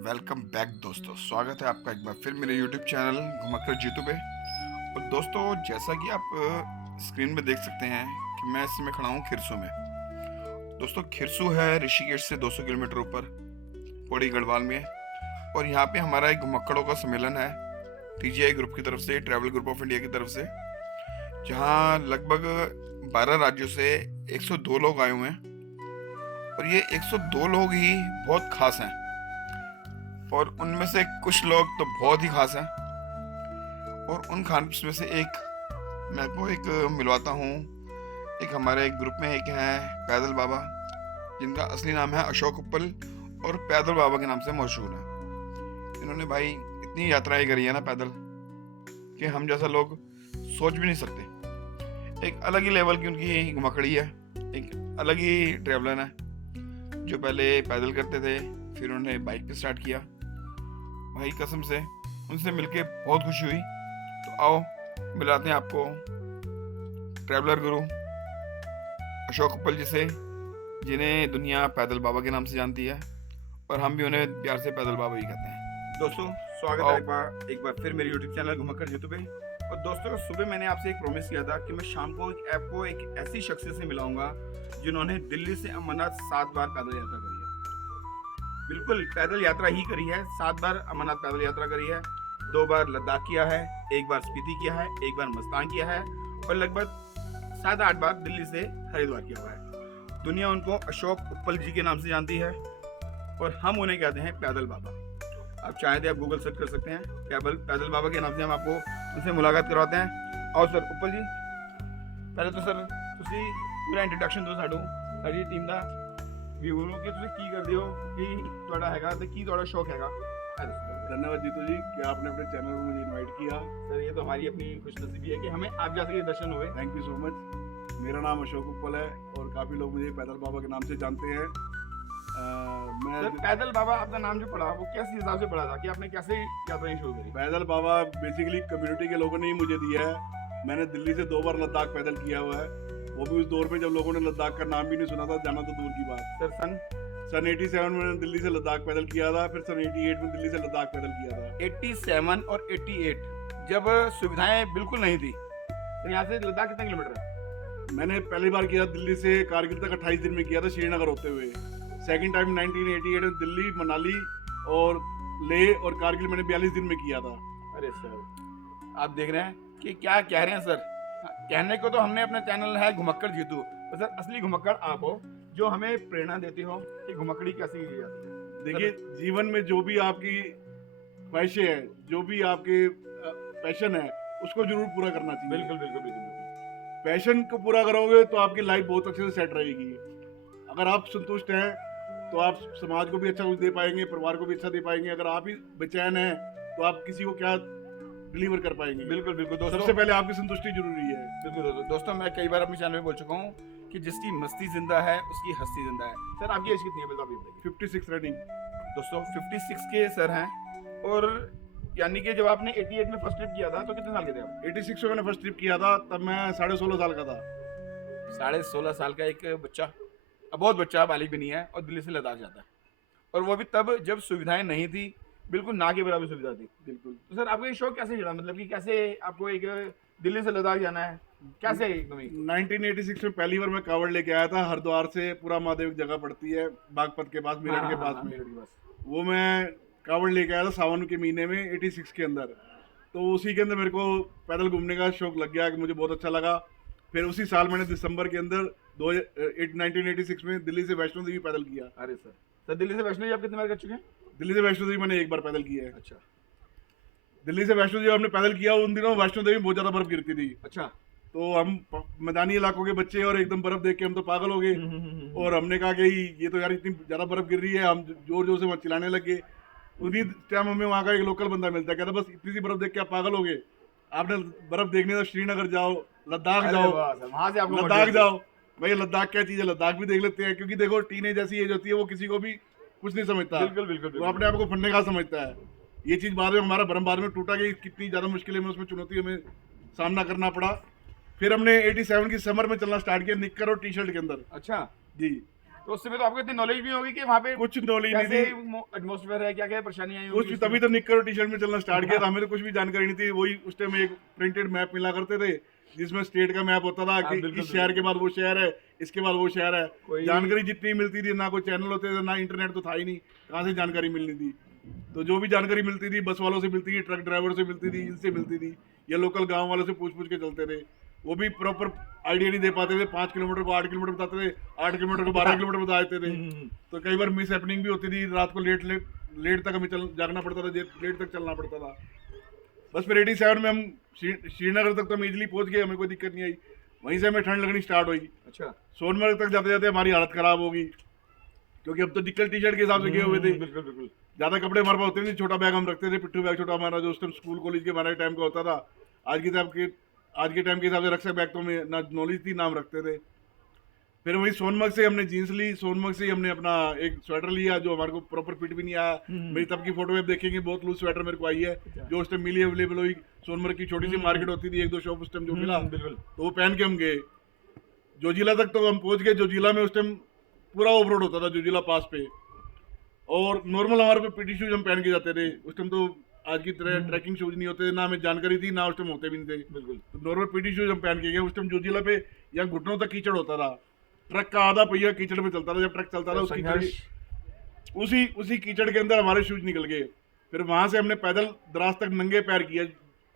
Welcome back दोस्तों, स्वागत है आपका एक बार फिर मेरे यूट्यूब चैनल घुमक्कर जीतू पे। और दोस्तों, जैसा कि आप स्क्रीन में देख सकते हैं कि मैं इस समय खड़ा हूँ खिरसू में। दोस्तों, खिरसू है ऋषिकेश से 200 किलोमीटर ऊपर, पौड़ी गढ़वाल में। और यहाँ पे हमारा एक घुमक्कड़ों का सम्मेलन है टीजीआई ग्रुप की तरफ से, ट्रैवल ग्रुप ऑफ इंडिया की तरफ से, जहाँ लगभग 12 राज्यों से 102 लोग आए हुए हैं। और ये 102 लोग ही बहुत खास हैं, और उनमें से कुछ लोग तो बहुत ही खास हैं। और उन खास में से एक मैं आपको एक मिलवाता हूँ। एक हमारे ग्रुप में एक हैं पैदल बाबा, जिनका असली नाम है अशोक उप्पल, और पैदल बाबा के नाम से मशहूर है। इन्होंने भाई इतनी यात्राएं करी है ना पैदल, कि हम जैसा लोग सोच भी नहीं सकते। एक अलग ही लेवल की उनकी घुमक्कड़ी है, एक अलग ही ट्रेवलर है, जो पहले पैदल करते थे, फिर उन्होंने बाइक पे स्टार्ट किया। भाई कसम से उनसे मिलके बहुत खुशी हुई। तो आओ मिलाते हैं आपको ट्रैवलर गुरु अशोक उप्पल जी से, जिन्हें दुनिया पैदल बाबा के नाम से जानती है, और हम भी उन्हें प्यार से पैदल बाबा ही कहते हैं। दोस्तों, स्वागत है एक बार फिर मेरे यूट्यूब चैनल घुमक्कर जीतू पे। और दोस्तों, सुबह मैंने आपसे एक प्रॉमिस किया था कि मैं शाम को आपको एक ऐसी शख्सियत से मिलाऊंगा जिन्होंने दिल्ली से अमरनाथ 7 बार पैदल यात्रा करी है। बिल्कुल पैदल यात्रा ही करी है, 7 बार अमरनाथ पैदल यात्रा करी है, 2 बार लद्दाख किया है, 1 बार स्पीति किया है, 1 बार मस्तान किया है, और लगभग 7-8 बार दिल्ली से हरिद्वार किया हुआ है। दुनिया उनको अशोक उप्पल जी के नाम से जानती है, और हम उन्हें कहते हैं पैदल बाबा। आप चाहें तो आप गूगल सर्च कर सकते हैं, पैदल बाबा के नाम से हम आपको उनसे मुलाकात करवाते हैं। और सर उप्पल जी, पहले तो सर ਤੁਸੀਂ पूरा इंट्रोडक्शन दो साडू ਸਾਡੀ ਟੀਮ ਦਾ व्यू ਨੂੰ, कि ਤੁਸੀਂ ਕੀ ਕਰਦੇ ਹੋ, ਕੀ ਤੁਹਾਡਾ ਹੈਗਾ ਤੇ ਕੀ ਤੁਹਾਡਾ शौक हैगा। धन्यवाद जीतू जी कि आपने अपने चैनल में मुझे इनवाइट किया। सर ये तो हमारी अपनी खुशनसीबी है कि हमें आप जैसे ये दर्शन हुए। Thank you so much. मेरा नाम अशोक उप्पल है और काफ़ी लोग मुझे पैदल बाबा के नाम से जानते हैं। मैं सर पैदल बाबा आपका नाम जो पड़ा वो कैसे हिसाब से पड़ा था, कि आपने कैसे यात्राएं शुरू करी? पैदल बाबा बेसिकली कम्युनिटी के लोगों ने ही मुझे दिया है। मैंने दिल्ली से 2 बार लद्दाख पैदल किया हुआ है, वो भी उस दौर में जब लोगों ने लद्दाख का नाम भी नहीं सुना था, जाना तो दूर की बात। सर सन 87 में दिल्ली से लद्दाख पैदल किया था, फिर सन 88 में दिल्ली से लद्दाख पैदल किया था। 87 और 88 जब सुविधाएं बिल्कुल नहीं थी, तो यहाँ से लद्दाख कितने किलोमीटर है? मैंने पहली बार किया दिल्ली से कारगिल तक 28 दिन में किया था, श्रीनगर होते हुए। सेकंड टाइम 1988 में दिल्ली, मनाली और लेह और कारगिल मैंने 42 दिन में किया था। अरे सर, आप देख रहे हैं कि क्या कह रहे हैं सर। कहने को तो हमने अपना चैनल है घुमक्कर जीतू, तो सर असली घुमक्कर आप हो, जो हमें प्रेरणा देती हो कि घुमक्कड़ी कैसे की जाती है। देखिए, जीवन में जो भी आपकी ख्वाहिशें हैं, जो भी आपके पैशन है, उसको जरूर पूरा करना चाहिए। बिल्कुल बिल्कुल बिल्कुल। पैशन को पूरा करोगे तो आपकी लाइफ बहुत अच्छे से सेट रहेगी। अगर आप संतुष्ट हैं तो आप समाज को भी अच्छा कुछ दे पाएंगे, परिवार को भी अच्छा दे पाएंगे। अगर आप ही बेचैन हैं तो आप किसी को क्या डिलीवर कर पाएंगे। बिल्कुल बिल्कुल दोस्तों, सबसे पहले आपकी संतुष्टि जरूरी है। बिल्कुल दोस्तों, मैं कई बार अपने चैनल में बोल चुका हूँ कि जिसकी मस्ती जिंदा है उसकी हस्ती जिंदा है। सर आपकी एज कितनी है बिल्कुल अभी बताइए? 56 रनिंग। दोस्तों 56 के सर हैं, और यानी कि जब आपने 88 में फर्स्ट ट्रिप किया था तो कितने साल के थे आप? 86 में मैंने फर्स्ट ट्रिप किया था, तब मैं 16.5 साल का था। 16.5 साल का एक बच्चा, बहुत बच्चा, बालिग भी नहीं है, और दिल्ली से लद्दाख जाता है, और वो भी तब जब सुविधाएं नहीं थी, बिल्कुल ना के बराबर सुविधा थी। बिल्कुल। तो सर आपको ये शौक कैसे चढ़ा, मतलब कि कैसे आपको एक दिल्ली से लद्दाख जाना है, कैसे एकदम? 1986 में पहली बार मैं कावड़ लेके आया था हरिद्वार से। पूरा महादेव एक जगह पड़ती है बागपत के पास, मेरठ के पास में। वो मैं कावड़ लेके आया था सावन के महीने में 86 के अंदर। तो उसी के अंदर मेरे को पैदल घूमने का शौक लग गया, कि मुझे बहुत अच्छा लगा। फिर उसी साल मैंने दिसंबर के अंदर 1986 में दिल्ली से वैष्णो देवी पैदल किया। अरे सर दिल्ली से वैष्णो देवी आप कितने बार कर चुके हैं? दिल्ली से वैष्णो देवी मैंने 1 बार पैदल किया है। अच्छा। दिल्ली से वैष्णो देवी हमने पैदल किया, उन दिनों वैष्णो देवी बहुत ज्यादा बर्फ गिरती थी। अच्छा। तो हम मैदानी इलाकों के बच्चे, और एकदम बर्फ देख के हम तो पागल हो गए, और हमने कहा कि ये तो यार इतनी ज्यादा बर्फ गिर रही है। हम जोर जोर से वहाँ चिल्लाने लगे। उसी टाइम हमें वहाँ का एक लोकल बंदा मिलता है, कहता बस इतनी सी बर्फ देख के आप पागल हो गए, आपने बर्फ देखने तो श्रीनगर जाओ, लद्दाख जाओ, वहां से आपको लद्दाख जाओ। भाई लद्दाख क्या चीज है, लद्दाख भी देख लेते हैं। क्योंकि देखो, टीनेज ऐसी एज होती है, वो किसी को भी कुछ नहीं समझता। बिल्कुल बिल्कुल, वो अपने आप को फंडे का समझता है। ये चीज बाद में हमारा भरम बाद में टूटा कि कितनी ज्यादा मुश्किलें में उसमें चुनौती हमें सामना करना पड़ा। फिर हमने 87 की समर में चलना स्टार्ट किया, निक्कर और टी शर्ट के अंदर। अच्छा जी। तो उससे में तो आपको इतनी नॉलेज भी होगी कि वहाँ पे कुछ नॉलेज नहीं थी, एटमॉस्फेयर है, क्या क्या परेशानियां आई कुछ होंगी तभी उसमें। तो निक्कर और टी शर्ट में चलना स्टार्ट किया था। हमें तो कुछ भी जानकारी नहीं थी। वही उस टाइम एक प्रिंटेड मैप मिला करते थे जिसमें स्टेट का मैप होता था हाँ, कि बिल्कुल इस शहर के बिल्कुल। बाद वो शहर है, इसके बाद वो शहर है। कोई जानकारी जितनी मिलती थी, ना कोई चैनल होते थे, ना इंटरनेट तो था ही नहीं, कहाँ से जानकारी मिलनी थी। तो जो भी जानकारी मिलती थी बस वालों से मिलती थी, ट्रक ड्राइवर से मिलती थी, इनसे मिलती थी, या लोकल गांव वालों से पूछ पूछ के चलते थे। वो भी प्रॉपर आइडिया नहीं दे पाते थे। 5 किलोमीटर को 8 किलोमीटर बताते थे, 8 किलोमीटर को 12 किलोमीटर बता देते थे। तो कई बार मिस हैपनिंग भी होती थी, रात को लेट लेट लेट तक हमें जागना पड़ता था, लेट तक चलना पड़ता था। बस फिर 87 में हम श्रीनगर तक तो हम इजिली पहुंच गए, हमें कोई दिक्कत नहीं आई। वहीं से हमें ठंड लगनी स्टार्ट हुई। अच्छा। सोनमर्ग तक जाते जाते हमारी हालत खराब होगी, क्योंकि अब तो दिक्कल टी शर्ट के हिसाब से गए हुए थे। बिल्कुल बिल्कुल। ज्यादा कपड़े हमारे पास होते नहीं, छोटा बैग हम रखते थे, पिट्ठू बैग छोटा हमारा, जो उस टाइम स्कूल कॉलेज के हमारे टाइम का होता था। आज के टाइम के हिसाब से रक्षा बैग तो हमें ना नॉलेज थी, ना हम रखते थे। फिर वही सोनमर्ग से हमने जीन्स ली, सोनमर्ग से ही हमने अपना एक स्वेटर लिया जो हमारे को प्रॉपर फिट भी नहीं आया। मेरी तब की फोटो में देखेंगे बहुत लूज स्वेटर मेरे को आई है, जो उस टाइम मिली अवेलेबल हुई। सोनमर्ग की छोटी सी मार्केट होती थी, एक दो शॉप उस टाइम जो मिला, बिल्कुल। तो वो पहन के हम गए। जोजिला तक तो हम पहुंच गए। जोजिला में उस टाइम पूरा ऑफ रोड होता था जोजिला पास पे, और नॉर्मल हमारे पे पीटी शूज हम पहन के जाते थे। उस टाइम तो आज की तरह ट्रैकिंग शूज नहीं होते, ना हमें जानकारी थी, ना उस टाइम होते भी नहीं थे। बिल्कुल। तो नॉर्मल पीटी शूज हम पहन के गए। उस टाइम जोजिला पे यहाँ घुटनों तक कीचड़ होता था, ट्रक का आधा पहिया कीचड़ में चलता था। जब ट्रक चलता था उसी कीचड़ के अंदर हमारे शूज निकल गए। फिर वहां से हमने पैदल द्रास तक नंगे पैर किया।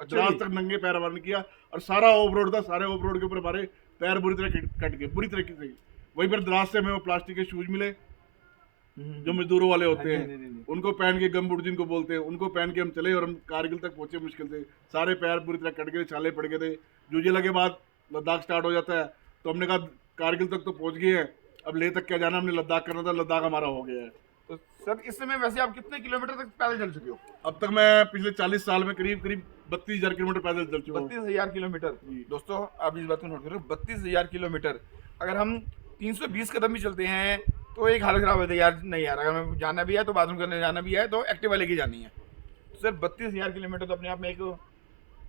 द्रास तक नंगे पैर हमारे किया, और सारा ऑफ रोड था, सारे ऑफ रोड के ऊपर हमारे पैर बुरी तरह कट गए, बुरी तरीके से। वहीं पर द्रास से हमें वो प्लास्टिक के शूज मिले जो मजदूरों वाले होते हैं, उनको पहन के, गम बूट जिनको बोलते हैं, उनको पहन के हम चले, और हम कारगिल तक पहुंचे मुश्किल से। सारे पैर बुरी तरह कट गए, छाले पड़ गए थे। जोजिला के बाद लद्दाख स्टार्ट हो जाता है, तो हमने कहा कारगिल तक तो पहुंच गए हैं, अब लेह तक क्या जाना, हमने लद्दाख करना था, लद्दाख हमारा हो गया है। तो सर इस समय वैसे आप कितने किलोमीटर तक पैदल चल चुके हो? अब तक मैं पिछले 40 साल में करीब 32,000 किलोमीटर पैदल चल चुका हूँ। 32,000 किलोमीटर। दोस्तों आप इस बात को नोट करो, 32,000 किलोमीटर। अगर हम 320 कदम भी चलते हैं तो एक हालत खराब होती है यार, नहीं यार, अगर हमें जाना भी है तो बाथरूम करने जाना भी है तो एक्टिवा लेके जानी है। तो सर 32,000 किलोमीटर तो अपने आप में एक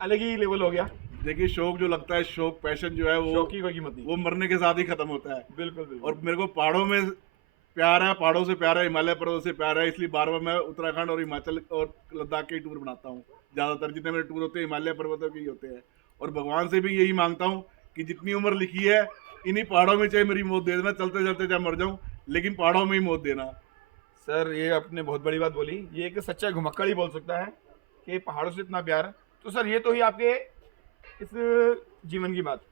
अलग ही लेवल हो गया। देखिए, शौक जो लगता है, शौक पैशन जो है, शौक की कोई कीमत नहीं। वो मरने के साथ ही खत्म होता है। बिल्कुल बिल्कुल। और मेरे को पहाड़ों में प्यार है, पहाड़ों से प्यार है, हिमालय पर्वत से प्यार है, इसलिए बार बार मैं उत्तराखंड और हिमाचल और लद्दाख के टूर बनाता हूँ। ज़्यादातर जितने मेरे टूर होते हैं हिमालय पर्वतों के ही होते हैं। और भगवान से भी यही मांगता हूँ कि जितनी उम्र लिखी है इन्हीं पहाड़ों में चाहे मेरी मौत दे देना, चलते चलते चाहे मर जाऊँ, लेकिन पहाड़ों में ही मौत देना। सर ये आपने बहुत बड़ी बात बोली, ये एक सच्चा घुमक्कड़ ही बोल सकता है कि पहाड़ों से इतना प्यार। तो सर ये तो ही आपके इस जीवन की बात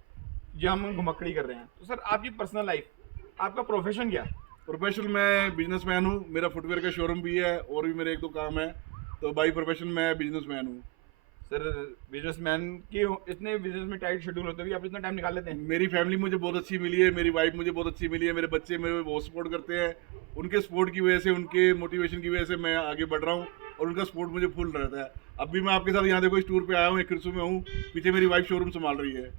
जो हम घुमक्कड़ी कर रहे हैं। तो सर आपकी पर्सनल लाइफ, आपका प्रोफेशन क्या है? प्रोफेशन मैं बिजनेसमैन हूँ, मेरा फुटवेयर का शोरूम भी है, और भी मेरे एक दो काम है। तो बाई प्रोफेशन मैं बिजनेसमैन हूँ। सर बिजनेसमैन के इतने बिजनेस में टाइट शेड्यूल होते हुए आप इतना टाइम निकाल लेते हैं? मेरी फैमिली मुझे बहुत अच्छी मिली है, मेरी वाइफ मुझे बहुत अच्छी मिली है, मेरे बच्चे मेरे बहुत सपोर्ट करते हैं। उनके सपोर्ट की वजह से, उनके मोटिवेशन की वजह से मैं आगे बढ़ रहा हूँ, और उनका सपोर्ट मुझे फुल रहता है। अब भी मैं आपके साथ यहाँ देखो इस टूर पे आया हूँ, एक किरसू में हूँ, पीछे मेरी वाइफ शोरूम संभाल रही है।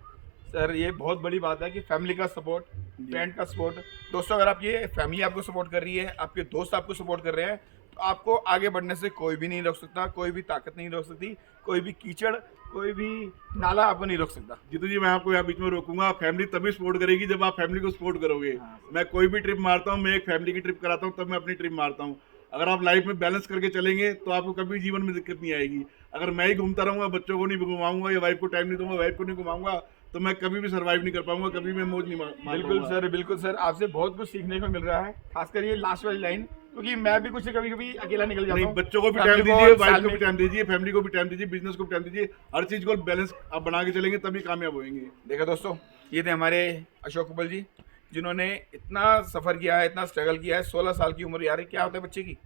सर ये बहुत बड़ी बात है कि फैमिली का सपोर्ट, फ्रेंड का सपोर्ट। दोस्तों अगर आप ये फैमिली आपको सपोर्ट कर रही है, आपके दोस्त आपको सपोर्ट कर रहे हैं, तो आपको आगे बढ़ने से कोई भी नहीं रोक सकता, कोई भी ताकत नहीं रोक सकती, कोई भी कीचड़, कोई भी नाला आपको नहीं रोक सकता। जीतू जी, मैं आपको यहाँ बीच में रोकूंगा। फैमिली तभी सपोर्ट करेगी जब आप फैमिली को सपोर्ट करोगे। मैं कोई भी ट्रिप मारता हूँ, मैं एक फैमिली की ट्रिप कराता हूँ, तब मैं अपनी ट्रिप मारता हूँ। अगर आप लाइफ में बैलेंस करके चलेंगे तो आपको कभी जीवन में दिक्कत नहीं आएगी। अगर मैं ही घूमता रहूंगा, बच्चों को नहीं घुमाऊंगा, या वाइफ को टाइम नहीं दूंगा, वाइफ को नहीं घुमाऊंगा, तो मैं कभी भी सर्वाइव नहीं कर पाऊंगा, कभी मैं मौज नहीं मार पाऊंगा। बिल्कुल सर, आपसे बहुत कुछ सीखने को मिल रहा है, खासकर ये लास्ट वाली लाइन, क्योंकि मैं भी कुछ कभी कभी अकेला निकल जाता हूँ। बच्चों को भी टाइम दीजिए, वाइफ को भी टाइम दीजिए, फैमिली को भी टाइम दीजिए, बिजनेस को भी टाइम दीजिए। हर चीज को बैलेंस आप बना के चलेंगे तभी कामयाब होंगे। देखा दोस्तों, ये थे हमारे अशोक कुबल जी, जिन्होंने इतना सफर किया है, इतना स्ट्रगल किया है। 16 साल की उम्र, यार क्या होता है बच्चे की,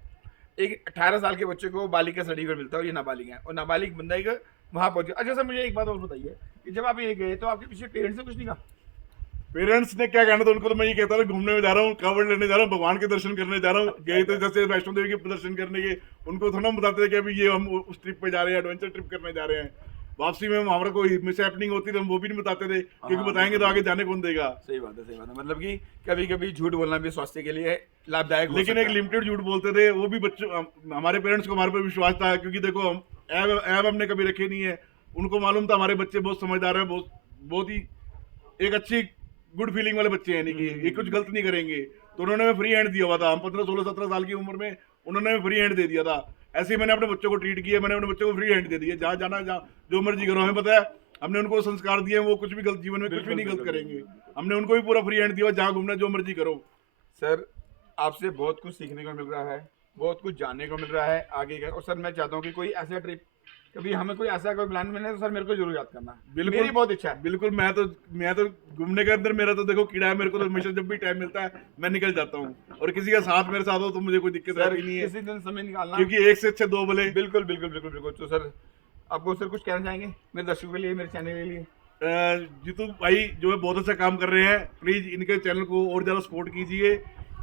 एक 18 साल के बच्चे को बालिग का सर्टिफिकेट मिलता है, और ये नाबालिग है, और नाबालिग बंदा एक वहाँ पहुंच गया। अच्छा सर मुझे एक बात और बताइए कि जब आप ये गए तो आपके पीछे पेरेंट्स ने कुछ नहीं कहा? पेरेंट्स ने क्या कहना था, उनको तो मैं ये कहता था घूमने में जा रहा हूँ, कावड़ लेने जा रहा हूँ, भगवान के दर्शन करने जा रहा हूँ। गए थे जैसे वैष्णो देवी के दर्शन करने के, उनको थोड़ा बताते थे कि अभी ये हम उस ट्रिप पे जा रहे हैं, एडवेंचर ट्रिप करने जा रहे हैं। वापसी में हमारा कोई मिस हैपनिंग होती तो हम वो भी नहीं बताते थे, क्योंकि बताएंगे तो आगे जाने कौन देगा। सही बात है, सही बात है। मतलब कि कभी कभी झूठ बोलना भी स्वास्थ्य के लिए लाभदायक हो लेकिन सकता एक है। लिमिटेड झूठ बोलते थे, वो भी बच्चों, हमारे पेरेंट्स को हमारे पर विश्वास था, क्योंकि देखो हम ऐब हमने कभी रखे नहीं है। उनको मालूम था हमारे बच्चे बहुत समझदार है, बहुत ही एक अच्छी गुड फीलिंग वाले बच्चे हैं, नहीं कि ये कुछ गलत नहीं करेंगे। तो उन्होंने हमें फ्री हैंड दिया हुआ था, हम 15 16 17 साल की उम्र में उन्होंने हमें फ्री हैंड दे दिया था। ऐसे ही मैंने अपने बच्चों को ट्रीट किया, मैंने अपने बच्चों को फ्री हैंड दे दिया, जहाँ जाना जहाँ जो मर्जी करो। हमें पता है हमने उनको संस्कार दिए हैं, वो कुछ भी गलत जीवन में कुछ भी नहीं गलत करेंगे। हमने उनको भी पूरा फ्री हैंड दिया, जहाँ घूमना जो मर्जी करो। सर आपसे बहुत कुछ सीखने को मिल रहा है, बहुत कुछ जानने को मिल रहा है आगे का। और सर मैं चाहता हूँ कि कोई ऐसा ट्रिप कभी हमें कोई ऐसा कोई प्लान मिले तो सर मेरे को जरूर याद करना। बिल्कुल, मेरी बहुत इच्छा है। बिल्कुल। मैं तो घूमने के अंदर मेरा तो देखो कीड़ा है, मेरे को तो हमेशा जब भी टाइम मिलता है मैं निकल जाता हूँ। और किसी का साथ मेरे साथ हो तो मुझे कोई दिक्कत सर आती नहीं है, किसी दिन समय निकालना, क्योंकि एक से अच्छे दो भले। बिल्कुल बिल्कुल बिल्कुल बिल्कुल। तो सर आपको सर कुछ कहना चाहेंगे मेरे दर्शकों के लिए, मेरे चैनल के लिए? जीतू भाई जो है बहुत अच्छा काम कर रहे हैं, प्लीज इनके चैनल को और ज़्यादा सपोर्ट कीजिए।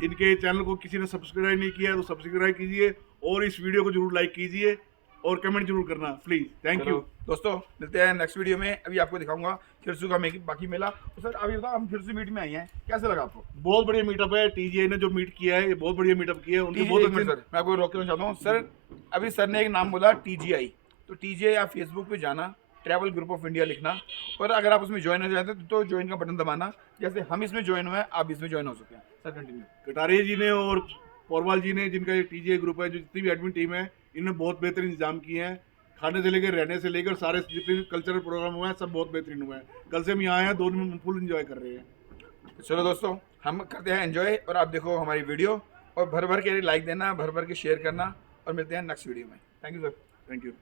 इनके चैनल को किसी ने सब्सक्राइब नहीं किया तो सब्सक्राइब कीजिए, और इस वीडियो को जरूर लाइक कीजिए और कमेंट जरूर करना प्लीज। थैंक यू दोस्तों, मिलते हैं नेक्स्ट वीडियो में। अभी आपको दिखाऊंगा खिरसू का बाकी मेला। तो सर अभी बताओ, हम खिरसू मीट में आए हैं, कैसे लगा आपको? बहुत बढ़िया मीटअप है, टीजीआई ने जो मीट किया है ये बहुत बढ़िया मीटअप किया है उनके। बहुत अच्छे। सर मैं आपको रोकना चाहता हूँ सर, अभी सर ने एक नाम बोला टीजीआई, तो टीजीआई आप फेसबुक पे जाना, ट्रैवल ग्रुप ऑफ इंडिया लिखना, और अगर आप उसमें ज्वाइन हो जाते हैं तो ज्वाइन का बटन दबाना। जैसे हम इसमें ज्वाइन हुए हैं, आप इसमें ज्वाइन हो सकते हैं। Sir continue. कटारिया जी ने और पौरवाल जी ने, जिनका ये टीजीआई ग्रुप है, जो जितनी भी एडमिन टीम है, इन्होंने बहुत बेहतरीन इंतजाम किए हैं। खाने से लेकर रहने से लेकर सारे जितने भी कल्चरल प्रोग्राम हुए हैं सब बहुत बेहतरीन हुए हैं। कल से हम यहाँ आए हैं, 2 दिन में फुल एंजॉय कर रहे हैं। चलो दोस्तों, हम करते हैं एंजॉय, और आप देखो हमारी वीडियो और भर भर के लाइक देना, भर भर के शेयर करना, और मिलते हैं नेक्स्ट वीडियो में। Thank you sir. Thank you.